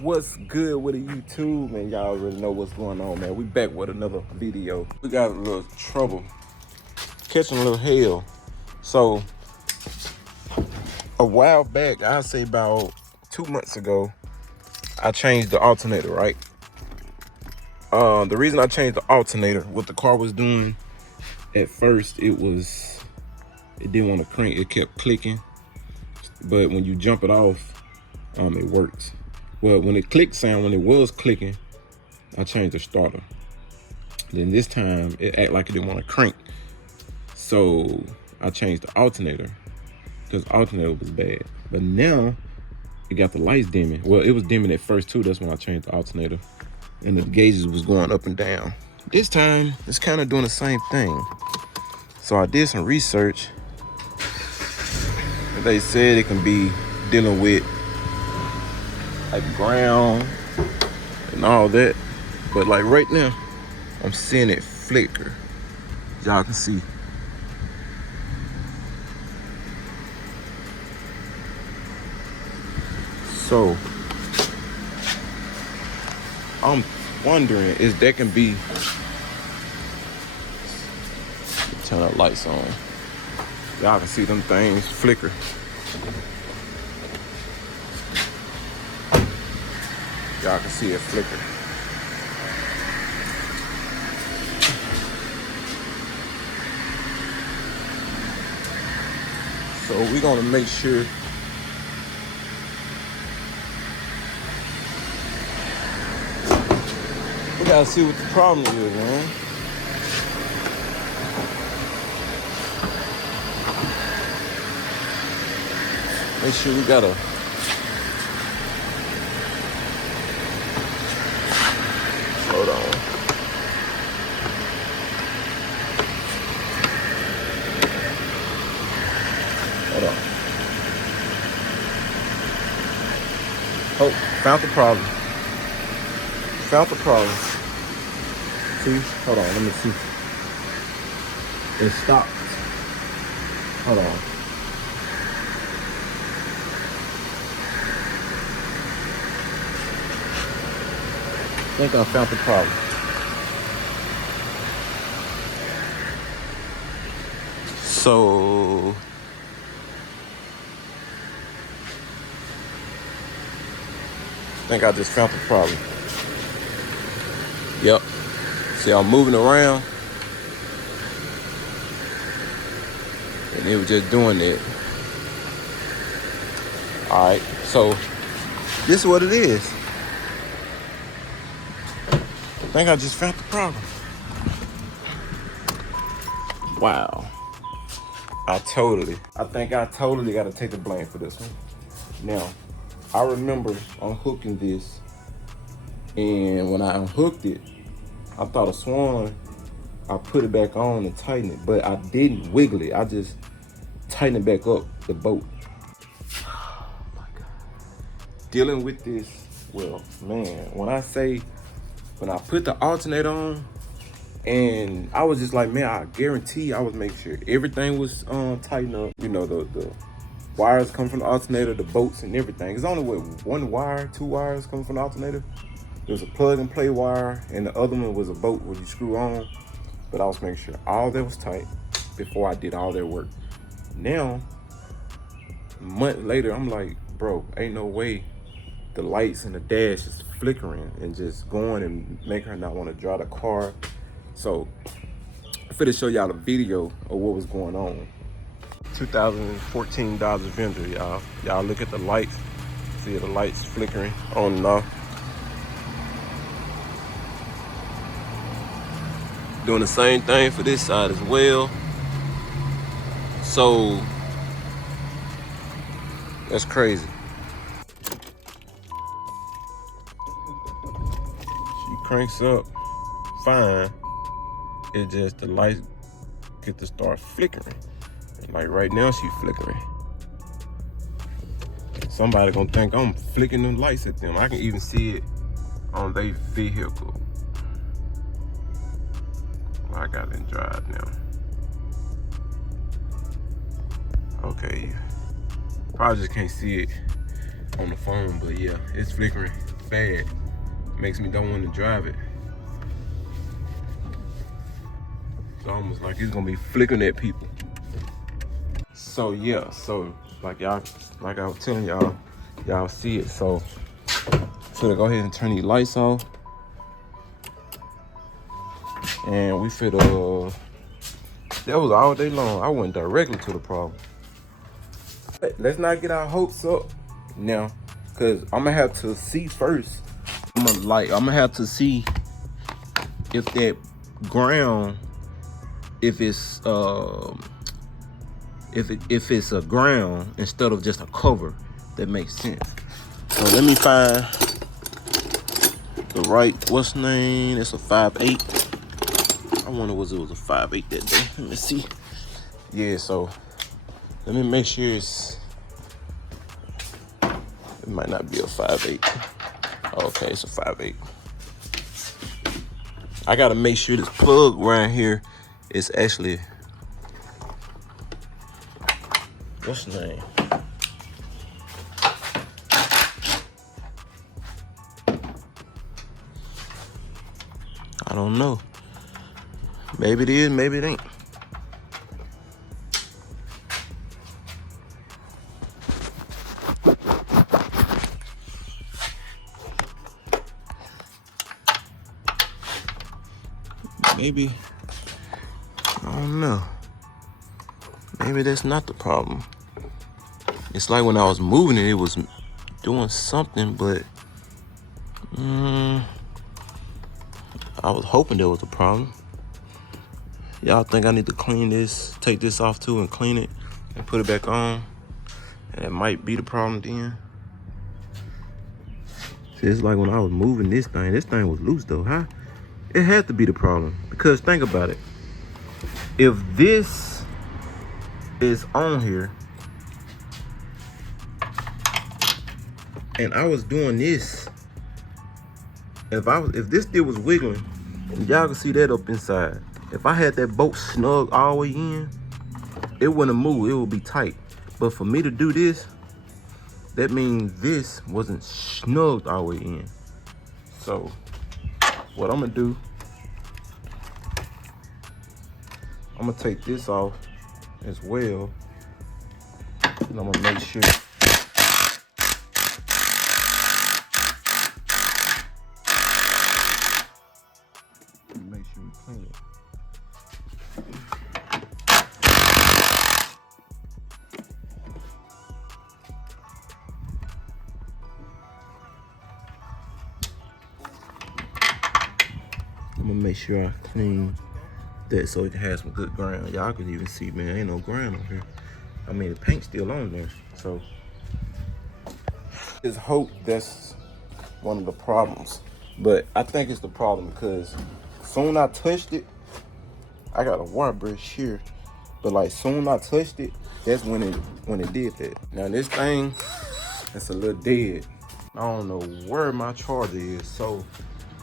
What's good with the YouTube, man? Y'all already know what's going on, man. We back with another video. We got a little trouble catching a little hail. So a while back, I'd say about 2 months ago, I changed the alternator, right? The reason I changed the alternator, what the car was doing at first, it didn't want to crank, it kept clicking. But when you jump it off, it works. Well, when it clicked sound, when it was clicking, I changed the starter. Then this time it acted like it didn't want to crank. So I changed the alternator because the alternator was bad. But now it got the lights dimming. Well, it was dimming at first too. That's when I changed the alternator. And the gauges was going up and down. This time it's kind of doing the same thing. So I did some research. They said it can be dealing with like ground and all that, but like right now I'm seeing it flicker. Y'all can see. So I'm wondering if that can be, turn the lights on. Y'all can see them things flicker. Y'all can see it flicker. So we're gonna make sure we gotta see what the problem is, man. Make sure we gotta hold on. Hold on. Oh, found the problem. Found the problem. See? Hold on, let me see. It stopped. Hold on. I think I found the problem. So I think I just found the problem. Yep. See, I'm moving around and it was just doing it. All right, so this is what it is. I think I just found the problem. Wow. I think I totally got to take the blame for this one. Now, I remember unhooking this, and when I unhooked it, I thought of swan. I put it back on and tightened it, but I didn't wiggle it. I just tightened it back up, the bolt. Oh my God. Dealing with this, well, man, when I put the alternator on, and I was just like, man, I guarantee I was making sure everything was tightened up. You know, the wires come from the alternator, the bolts and everything. It's only with one wire, 2 wires come from the alternator. There was a plug and play wire, and the other one was a bolt where you screw on. But I was making sure all that was tight before I did all that work. Now, a month later, I'm like, bro, ain't no way the lights and the dash is flickering and just going and making her not want to drive the car. So I'm finna show y'all the video of what was going on. 2014 Dodge Avenger, y'all. Y'all look at the lights. See the lights flickering on and off. Doing the same thing for this side as well. So that's crazy. She cranks up fine. It just the lights get to start flickering. Like right now she flickering. Somebody gonna think I'm flicking them lights at them. I can even see it on their vehicle. I got it in drive now. Okay, probably just can't see it on the phone, but yeah, it's flickering. bad. Makes me don't want to drive it. It's almost like it's gonna be flickering at people. So yeah, so like I was telling y'all see it. So finna go ahead and turn these lights off. And we finna, that was all day long. I went directly to the problem. Let's not get our hopes up now, cause I'm gonna have to see first. I'm gonna have to see if that ground, if it's if it's a ground instead of just a cover. That makes sense. So let me find the right, what's the name? It's a 5.8. I wonder was it was a 5.8 that day. Let me see. Yeah, so let me make sure it might not be a 5.8. Okay, it's a 5.8. I gotta make sure this plug right here is actually, what's the name? I don't know. Maybe it is, maybe it ain't. Maybe, I don't know. Maybe that's not the problem. It's like when I was moving it, it was doing something, but I was hoping there was a problem. Y'all think I need to clean this, take this off too and clean it and put it back on? And it might be the problem then. See, it's like when I was moving this thing was loose though. How? It had to be the problem, because think about it. If this is on here and I was doing this, if this still was wiggling, and y'all can see that up inside. If I had that bolt snug all the way in, it wouldn't move, it would be tight. But for me to do this, that means this wasn't snugged all the way in. So what I'm gonna do, I'm gonna take this off as well, and I'm gonna make sure. Make sure we clean it. I'm gonna make sure I clean that so it has some good ground. Y'all can even see, man, ain't no ground on here. I mean, the paint's still on there, so. Just hope that's one of the problems. But I think it's the problem because soon I touched it, I got a wire brush here, but like soon I touched it, that's when it did that. Now this thing, it's a little dead. I don't know where my charger is, so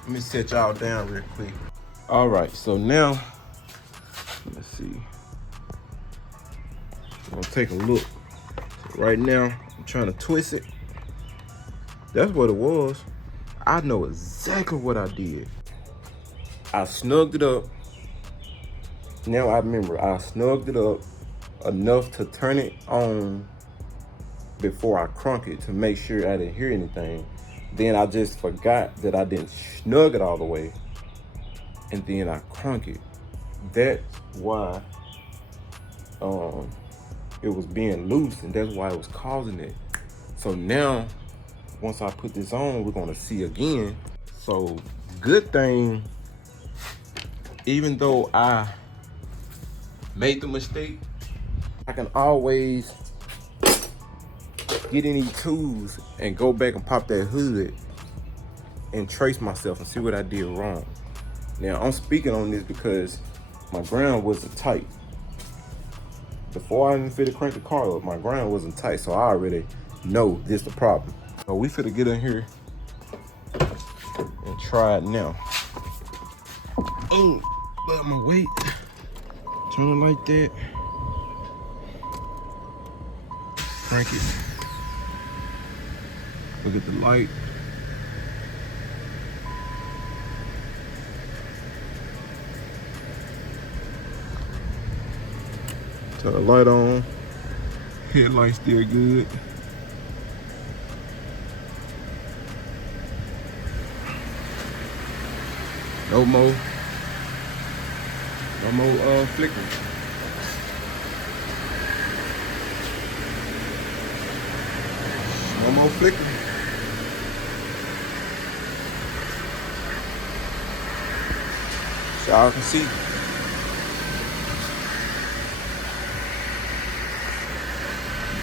let me set y'all down real quick. All right, so now, let's see. I'm gonna take a look. So right now, I'm trying to twist it. That's what it was. I know exactly what I did. I snugged it up. Now I remember, I snugged it up enough to turn it on before I crunk it to make sure I didn't hear anything. Then I just forgot that I didn't snug it all the way. And then I crunk it. That's why it was being loose, and that's why it was causing it. So now, once I put this on, we're gonna see again. So good thing, even though I made the mistake, I can always get any tools and go back and pop that hood and trace myself and see what I did wrong. Now I'm speaking on this because my ground wasn't tight. Before I even fit to crank the car up, my ground wasn't tight, so I already know this the problem. So we finna get in here and try it now. Oh, but I'm gonna wait. Turn it like that. Crank it. Look at the light. Turn the light on. Headlight still good. No more flickering. No more flickering. So y'all can see.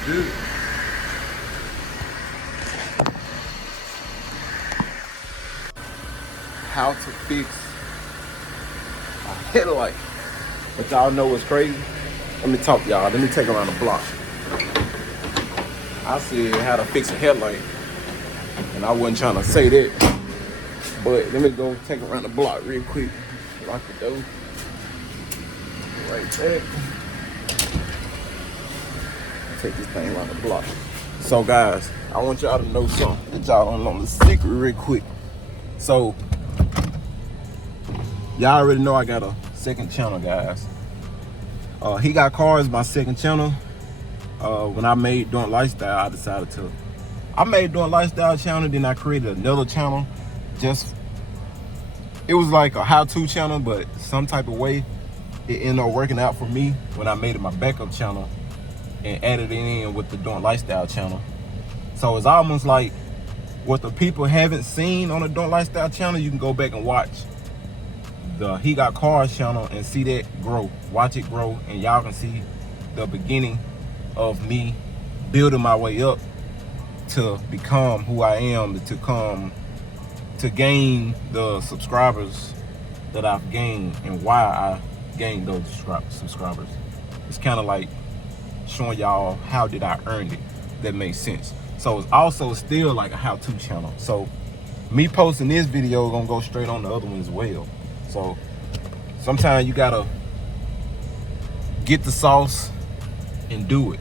Good. How to fix a headlight. But y'all know what's crazy? Let me talk y'all. Let me take around the block. I said how to fix a headlight, and I wasn't trying to say that. But let me go take around the block real quick. Lock the door. Right there. Take this thing around the block. So guys, I want y'all to know something that y'all don't know, the secret real quick. So y'all already know I got a second channel, guys. He Got Cars, my second channel. When I made Doing Lifestyle, I made Doing Lifestyle channel, then I created another channel. It was like a how-to channel, but some type of way it ended up working out for me when I made it my backup channel and added it in with the Doing Lifestyle channel. So it's almost like what the people haven't seen on the Doing Lifestyle channel, you can go back and watch the He Got Cars channel and see that grow. Watch it grow, and y'all can see the beginning of me building my way up to become who I am, to gain the subscribers that I've gained and why I gained those subscribers. It's kind of like showing y'all how did I earn it. That makes sense. So it's also still like a how-to channel. So me posting this video gonna go straight on the other one as well. So sometimes you gotta get the sauce and do it.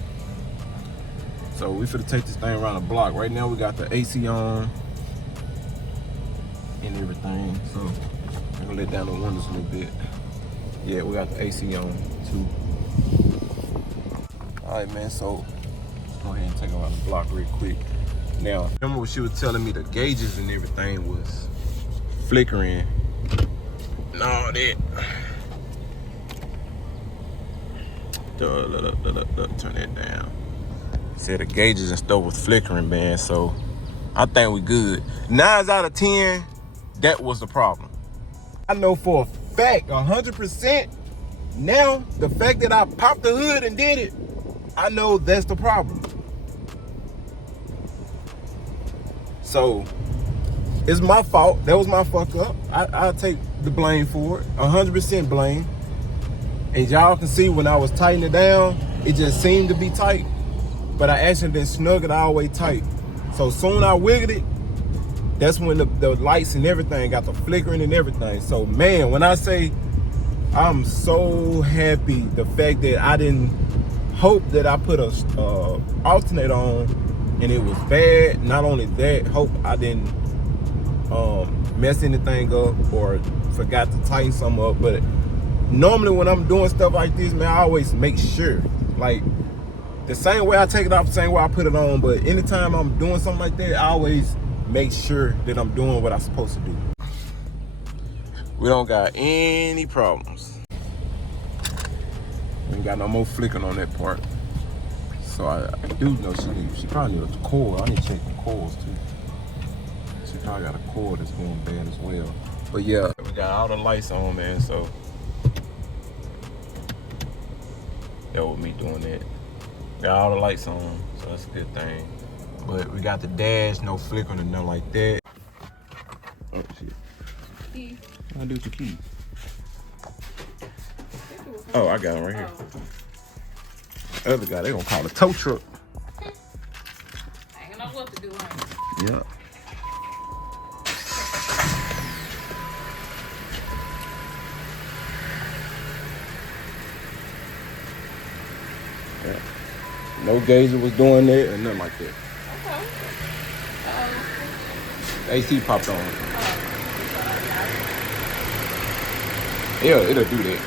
So we finna take this thing around the block. Right now we got the AC on and everything. So I'm gonna let down the windows a little bit. Yeah, we got the AC on too. All right, man, so let's go ahead and take around the block real quick. Now, remember what she was telling me, the gauges and everything was flickering and all that. Turn that down. Said the gauges and stuff was flickering, man, so I think we good. 9 out of 10, that was the problem. I know for a fact, 100%, now, the fact that I popped the hood and did it, I know that's the problem. So, it's my fault. That was my fuck up. I'll take the blame for it. 100% blame. And y'all can see when I was tightening it down, it just seemed to be tight. But I actually didn't snug it all the way tight. So soon I wiggled it, that's when the lights and everything got the flickering and everything. So man, when I say I'm so happy the fact that I didn't hope that I put a alternator on and it was bad. Not only that, hope I didn't mess anything up or forgot to tighten something up. But normally when I'm doing stuff like this, man, I always make sure, like the same way I take it off, the same way I put it on. But anytime I'm doing something like that, I always make sure that I'm doing what I'm supposed to do. We don't got any problems. We ain't got no more flickering on that part. So I do know she probably needs a cord. I need to check the cords too. She probably got a cord that's going bad as well. But yeah, we got all the lights on, man, so that was me doing that. Got all the lights on, so that's a good thing. But we got the dash, no flickering and nothing like that. Oh shit. Key. What I do with your keys? Oh, I got them right here. The other guy, they gonna call a tow truck. I ain't know what to do, huh? Yeah. Yeah. No gauger was doing that and nothing like that. Okay. AC popped on. Yeah, it'll do that.